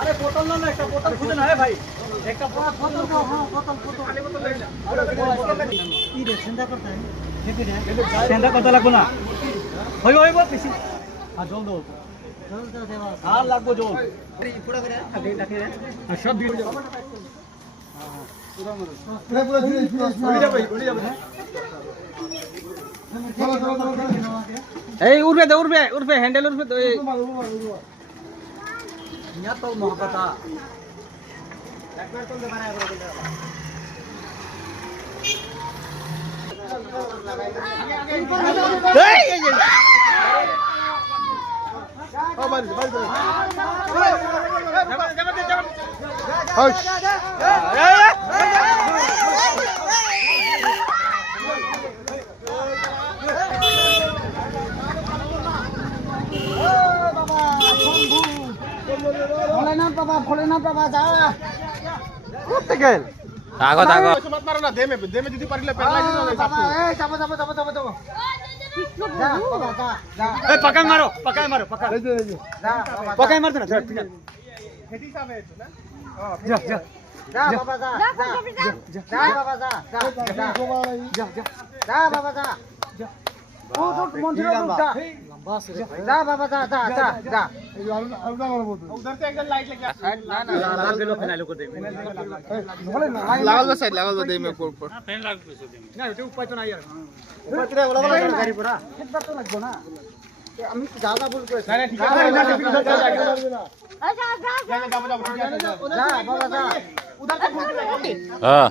আরে বোতল না একটা বোতল খুঁজে না ভাই একটা বোতল দাও হ্যাঁ বোতল খালি বোতল দেই না কি রে চিন্তা করতে হয় ঠিক আছে চিন্তা করতে লাগবো না হইব হইব বেশি আর জল দাও জল দাও দেবা আর লাগবো জল পুরো করে আগে রাখে আর সব দিয়ে যাও পুরো পুরো দিয়ে গড়ি যাবে এই উড়বে হ্যান্ডেল উড়বে তো এই ইয়া তো মহব্বতা একবার তো দেবা না একবার এই ও বাড়ি ভোলেনাথ বাবা যা করতে গেল আগত মত মারো না দেমে দেমে যদি পারিলে পেলাই দিও না বাবা এই যাবো যা বাবা যা এই পাকাই মারো পাকা যা বাবা পাকাই মারতে না ঠিক আছে খেতি সামনে আছে না যা যা যা বাবা যা যা বাবা যা যা বাবা যা ও তো মন্দির যা যা বাবা যা उधर से एकदम लाइट लग गया না না লাগলো ফেনাইলো করে দেবে लागल बा साइड लागल बा दे में ऊपर না এটা উপায় তো নাই আর উপরে ওলা গাড়ি পুরা কিतना তো লাগবে না আমি ज्यादा बोल के না ঠিক আছে না जा जा जा যা বাবা যা उधर से फोन হ্যাঁ